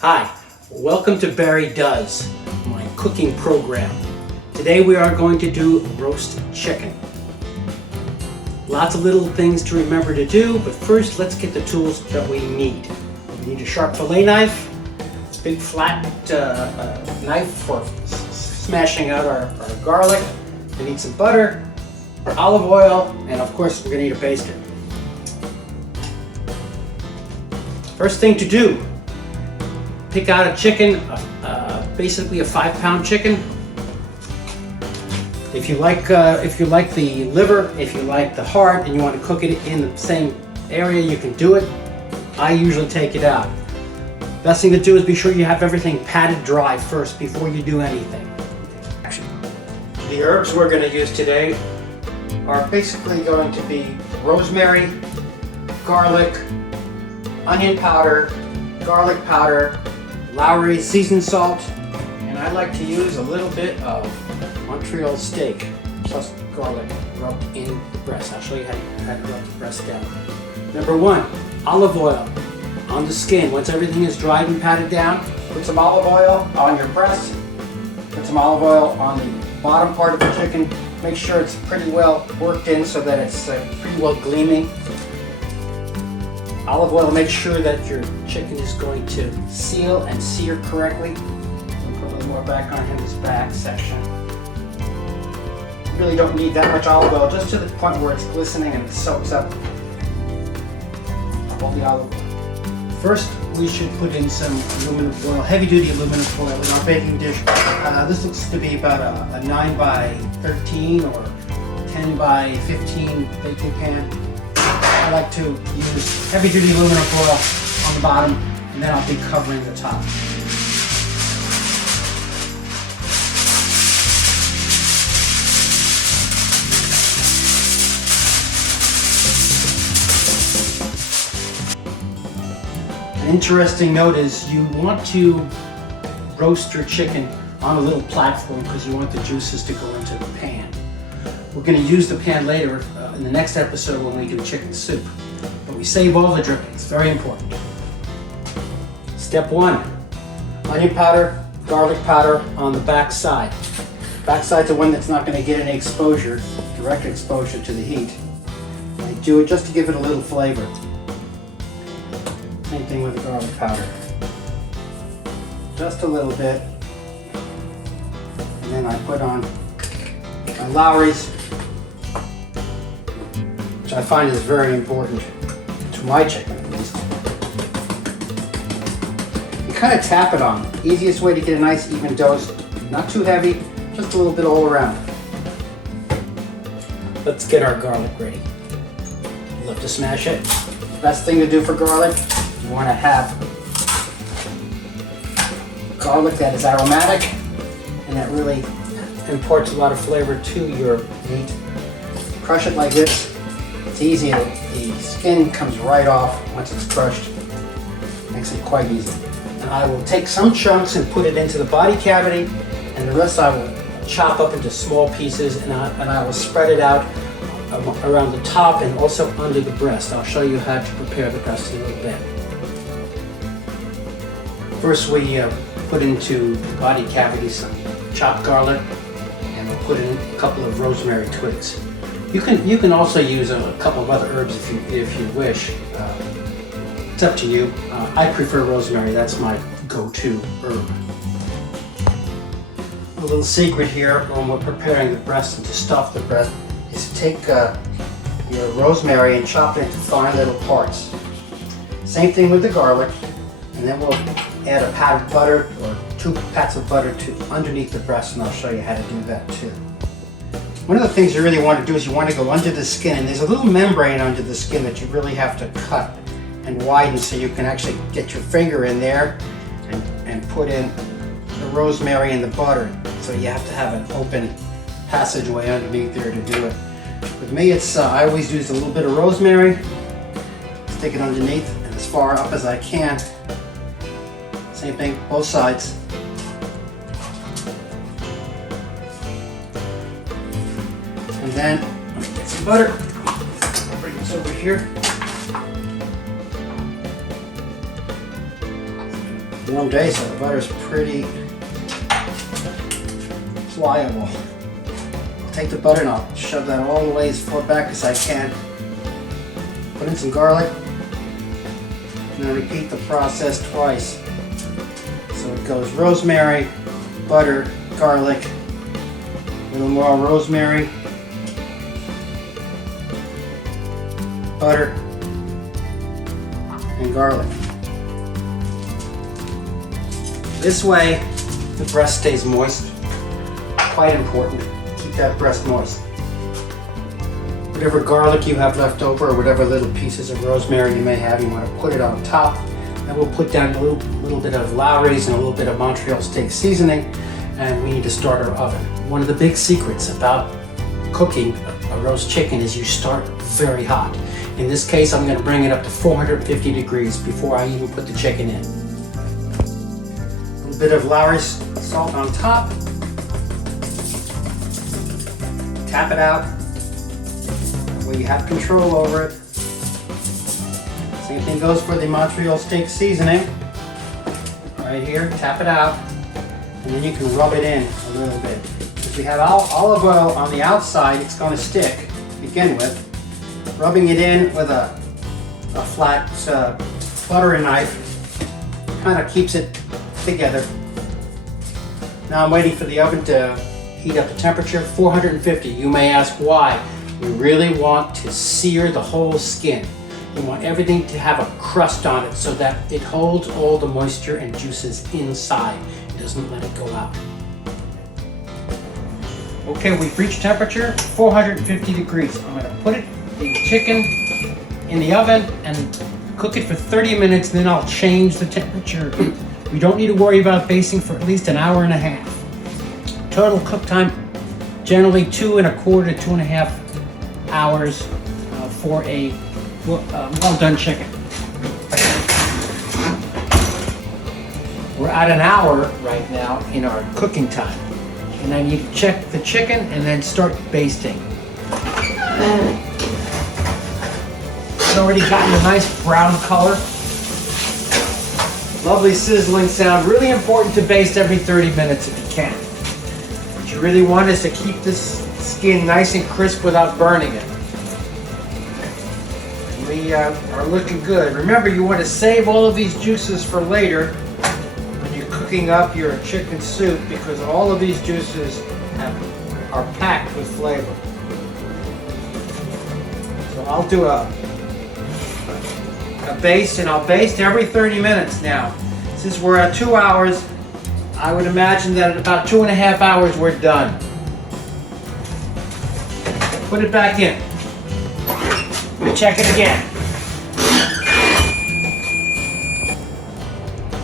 Hi, welcome to Barry Does, my cooking program. Today we are going to do roast chicken. Lots of little things to remember to do, but first let's get the tools that we need. We need a sharp fillet knife, a big flat knife for smashing out our garlic. We need some butter, olive oil, and of course we're going to need a baster. First thing to do, pick out a chicken, basically a 5-pound chicken. If you like the liver, if you like the heart, and you want to cook it in the same area, you can do it. I usually take it out. Best thing to do is be sure you have everything patted dry first before you do anything. The herbs we're going to use today are basically going to be rosemary, garlic, onion powder, garlic powder, Lowry seasoned salt, and I like to use a little bit of Montreal steak plus garlic rubbed in the breast. I'll show you how to rub the breast down. Number 1, olive oil on the skin. Once everything is dried and patted down, put some olive oil on your breast. Put some olive oil on the bottom part of the chicken. Make sure it's pretty well worked in so that it's pretty well gleaming. Olive oil, make sure that your chicken is going to seal and sear correctly. I'll put a little more back on his back section. You really don't need that much olive oil, just to the point where it's glistening and it soaks up all the olive oil. First, we should put in some aluminum foil, heavy-duty aluminum foil in our baking dish. This looks to be about a 9 by 13 or 10 by 15 baking pan. I like to use heavy-duty aluminum foil on the bottom, and then I'll be covering the top. An interesting note is you want to roast your chicken on a little platform because you want the juices to go into the pan. We're going to use the pan later in the next episode when we do chicken soup. But we save all the drippings, very important. Step 1, onion powder, garlic powder on the back side. Back side's the one that's not going to get any exposure, direct exposure to the heat. I do it just to give it a little flavor. Same thing with the garlic powder. Just a little bit. And then I put on my Lowry's, which I find is very important to my chicken at least. You kind of tap it on. Easiest way to get a nice even dose, not too heavy, just a little bit all around. Let's get our garlic ready. Love to smash it. Best thing to do for garlic, you want to have garlic that is aromatic and that really imparts a lot of flavor to your meat. Crush it like this. It's easy. The skin comes right off once it's crushed. Makes it quite easy. And I will take some chunks and put it into the body cavity, and the rest I will chop up into small pieces, and I will spread it out around the top and also under the breast. I'll show you how to prepare the breast in a little bit. First we put into the body cavity some chopped garlic, and we'll put in a couple of rosemary twigs. You can also use a couple of other herbs if you wish. It's up to you. I prefer rosemary. That's my go-to herb. A little secret here when we're preparing the breast and to stuff the breast is to take your rosemary and chop it into fine little parts. Same thing with the garlic, and then we'll add a pat of butter or 2 pats of butter to underneath the breast, and I'll show you how to do that too. One of the things you really want to do is you want to go under the skin, and there's a little membrane under the skin that you really have to cut and widen so you can actually get your finger in there and put in the rosemary and the butter. So you have to have an open passageway underneath there to do it. With me, I always use a little bit of rosemary, stick it underneath and as far up as I can. Same thing, both sides. And then I'm gonna get some butter. I'll bring this over here. warm day, so the butter's pretty pliable. I'll take the butter and I'll shove that all the way as far back as I can. Put in some garlic, and then repeat the process twice. So it goes rosemary, butter, garlic, a little more rosemary, butter, and garlic. This way, the breast stays moist. Quite important. Keep that breast moist. Whatever garlic you have left over, or whatever little pieces of rosemary you may have, you want to put it on top. And we'll put down a little bit of Lawry's and a little bit of Montreal steak seasoning, and we need to start our oven. One of the big secrets about cooking a roast chicken is you start very hot. In this case, I'm going to bring it up to 450 degrees before I even put the chicken in. A little bit of Lawry's salt on top. Tap it out where you have control over it. Same thing goes for the Montreal steak seasoning. Right here, tap it out, and then you can rub it in a little bit. If you have olive oil on the outside, it's going to stick to begin with. Rubbing it in with a flat butter knife kind of keeps it together. Now I'm waiting for the oven to heat up the temperature, 450. You may ask why. We really want to sear the whole skin. We want everything to have a crust on it so that it holds all the moisture and juices inside. It doesn't let it go out. Okay, we've reached temperature, 450 degrees. I'm going to put the chicken in the oven and cook it for 30 minutes, then I'll change the temperature. We don't need to worry about basting for at least an hour and a half. Total cook time, generally 2 1/4 to 2.5 hours for a well-done chicken. We're at an hour right now in our cooking time. And I need to check the chicken and then start basting. It's already gotten a nice brown color. Lovely sizzling sound. Really important to baste every 30 minutes if you can. What you really want is to keep this skin nice and crisp without burning it. We are looking good. Remember, you want to save all of these juices for later when you're cooking up your chicken soup, because all of these juices are packed with flavor. So I'll do a baste, and I'll baste every 30 minutes now. Since we're at 2 hours, I would imagine that at about 2.5 hours we're done. Put it back in. Check it again.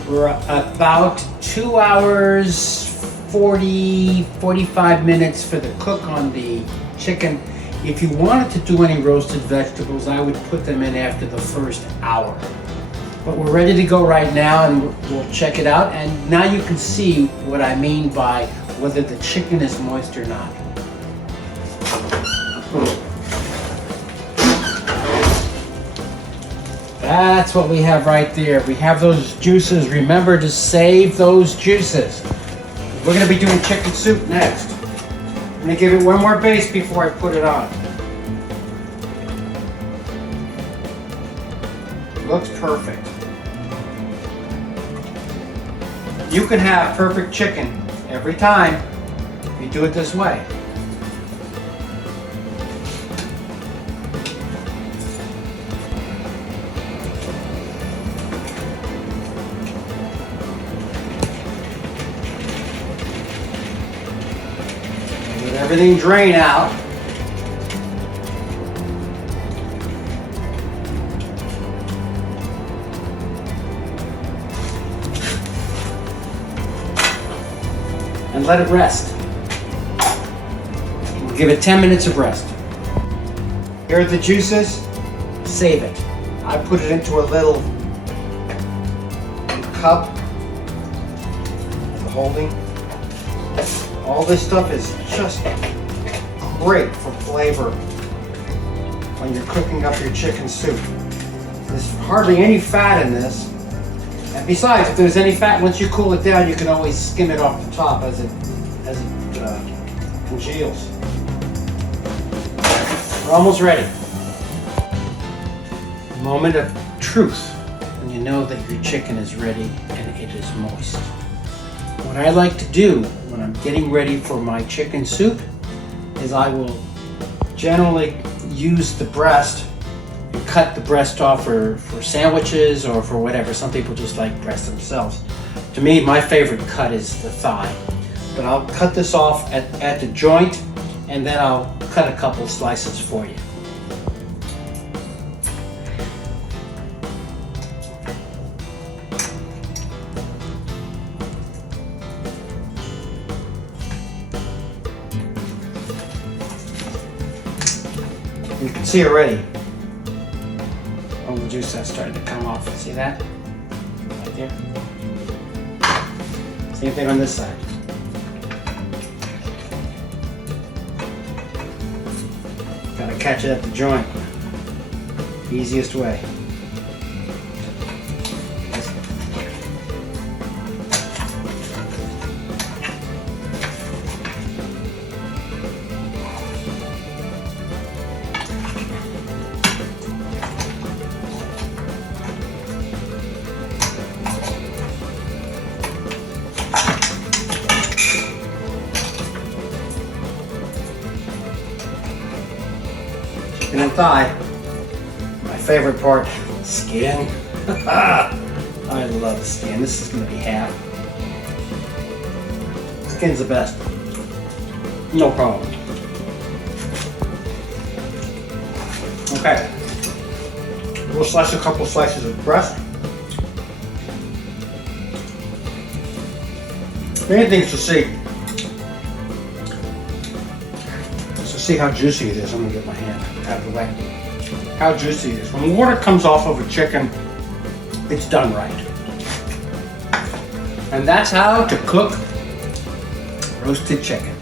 We're about 2 hours, 45 minutes for the cook on the chicken. If you wanted to do any roasted vegetables, I would put them in after the first hour. But we're ready to go right now, and we'll check it out. And now you can see what I mean by whether the chicken is moist or not. That's what we have right there. We have those juices. Remember to save those juices. We're going to be doing chicken soup next. I'm going to give it one more baste before I put it on. Looks perfect. You can have perfect chicken every time if you do it this way. Let everything drain out. And let it rest. We'll give it 10 minutes of rest. Here are the juices. Save it. I put it into a little cup for holding. All this stuff is just great for flavor when you're cooking up your chicken soup. There's hardly any fat in this. And besides, if there's any fat, once you cool it down, you can always skim it off the top as it congeals. We're almost ready. Moment of truth, when you know that your chicken is ready and it is moist. What I like to do when I'm getting ready for my chicken soup is I will generally use the breast and cut the breast off for sandwiches or for whatever. Some people just like breast themselves. To me, my favorite cut is the thigh. But I'll cut this off at the joint, and then I'll cut a couple slices for you. You can see already all the juice that's starting to come off. See that? Right there. Same thing on this side. Gotta catch it at the joint. Easiest way. Chicken and thigh. My favorite part, skin. I love the skin. This is going to be half. Skin's the best. No problem. Okay. We'll slice a couple slices of breast. Main thing is to see how juicy it is. I'm gonna get my hand out of the way. How juicy it is. When water comes off of a chicken, it's done right. And that's how to cook roasted chicken.